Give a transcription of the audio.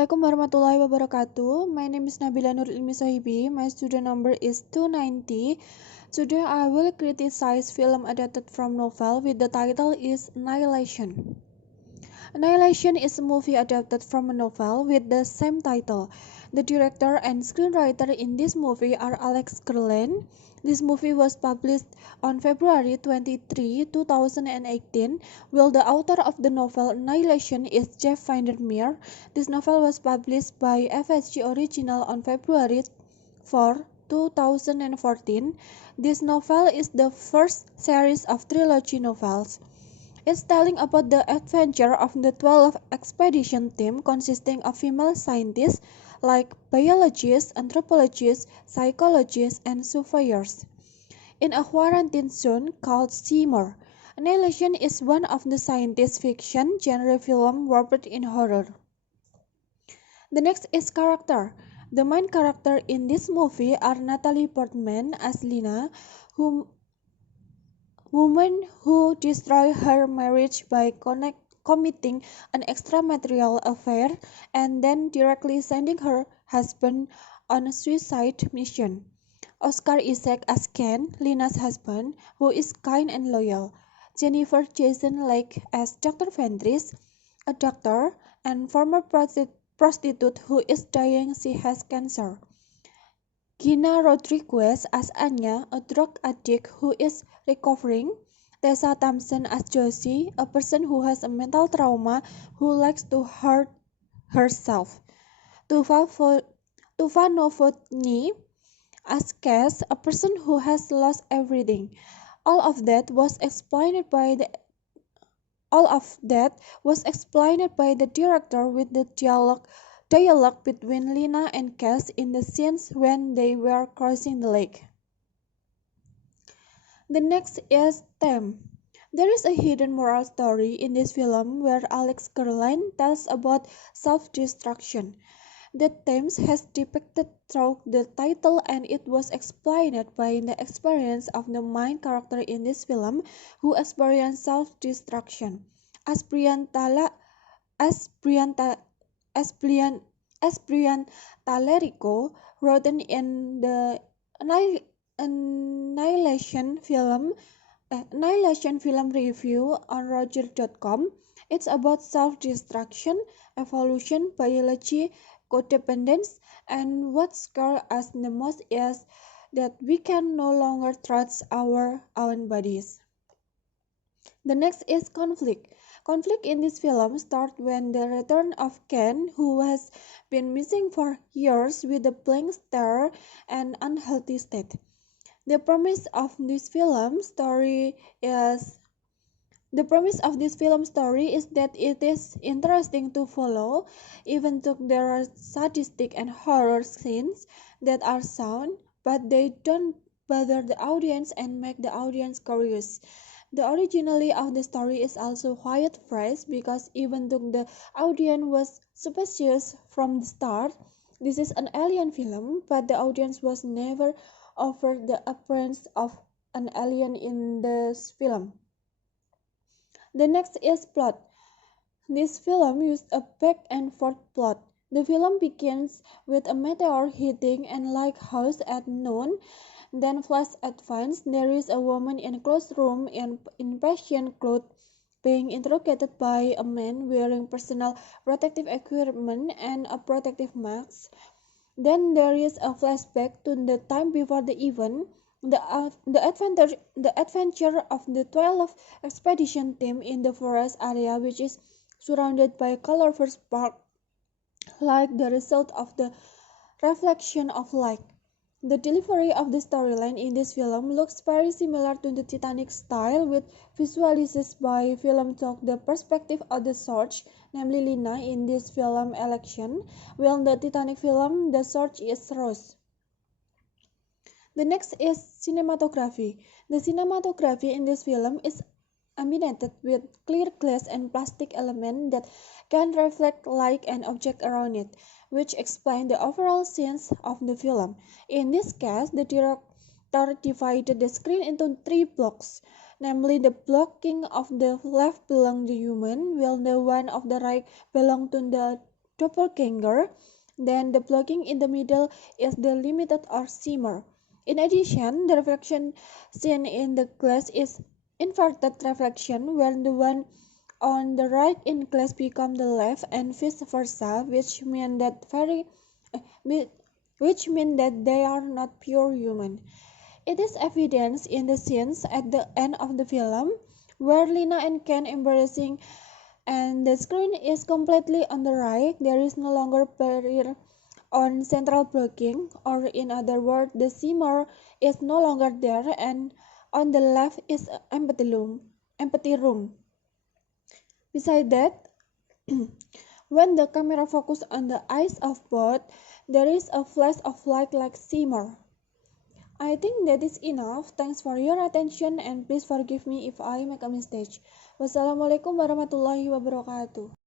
Assalamualaikum warahmatullahi wabarakatuh. My name is Nabila Ilmy Shohiby. My student number is 290. Today I will criticize film adapted from novel with the title is Annihilation. Annihilation is a movie adapted from a novel with the same title. The director and screenwriter in this movie are Alex Garland. This movie was published on February 23, 2018, while the author of the novel Annihilation is Jeff Vandermeer. This novel was published by FSG Original on February 4, 2014. This novel is the first series of trilogy novels. It's telling about the adventure of the 12 expedition team consisting of female scientists like biologists, anthropologists, psychologists, and surveyors in a quarantine zone called Seymour. Annihilation is one of the science fiction genre film wrapped in horror. The next is character. The main character in this movie are Natalie Portman as Lina, woman who destroys her marriage by committing an extramarital affair and then directly sending her husband on a suicide mission. Oscar Isaac as Ken, Lina's husband, who is kind and loyal. Jennifer Jason Leigh as Dr. Ventris, a doctor and former prostitute who is dying she has cancer. Gina Rodriguez as Anya, a drug addict who is recovering. Tessa Thompson as Josie, a person who has a mental trauma who likes to hurt herself. Tuva Novotny as Cass, a person who has lost everything. All of that was explained by the director with the dialogue between Lina and Cass in the scenes when they were crossing the lake. The next is theme. There is a hidden moral story in this film where Alex Garland tells about self-destruction. The theme has depicted through the title and it was explained by the experience of the main character in this film who experienced self-destruction. As Brian Tallarico wrote in the Annihilation film review on Roger.com, it's about self-destruction, evolution, biology, codependence, and what scares us the most is that we can no longer trust our own bodies. The next is conflict. Conflict in this film starts when the return of Ken, who has been missing for years with a blank stare and unhealthy state. The premise of this film story is that it is interesting to follow, even though there are sadistic and horror scenes that are shown, but they don't bother the audience and make the audience curious. The originality of the story is also quite fresh because even though the audience was suspicious from the start, this is an alien film, but the audience was never offered the appearance of an alien in this film. The next is plot. This film used a back and forth plot. The film begins with a meteor hitting a lighthouse at noon. Then flash advance, there is a woman in a closed room in patient clothes being interrogated by a man wearing personal protective equipment and a protective mask. Then there is a flashback to the time before the event. The adventure of the 12 expedition team in the forest area, which is surrounded by colorful sparks like the result of the reflection of light. The delivery of the storyline in this film looks very similar to the Titanic style, with visualized by film took the perspective of the Search, namely Lina in this film Election, while in the Titanic film the Search is Rose. The next is cinematography. The cinematography in this film is animated with clear glass and plastic elements that can reflect light and objects around it, which explain the overall scenes of the film. In this case, the director divided the screen into 3 blocks, namely the blocking of the left belong to human, while the one of the right belong to the doppelganger, then the blocking in the middle is the limited or shimmer. In addition, the reflection seen in the glass is inverted reflection, where the one on the right in glass becomes the left and vice versa, which mean that they are not pure human. It is evident in the scenes at the end of the film, where Lina and Ken embracing and the screen is completely on the right. There is no longer barrier on central blocking, or in other words, the shimmer is no longer there, and on the left is empty room. Beside that, when the camera focuses on the eyes of both, there is a flash of light like shimmer. I think that is enough. Thanks for your attention and please forgive me if I make a mistake. Wassalamualaikum warahmatullahi wabarakatuh.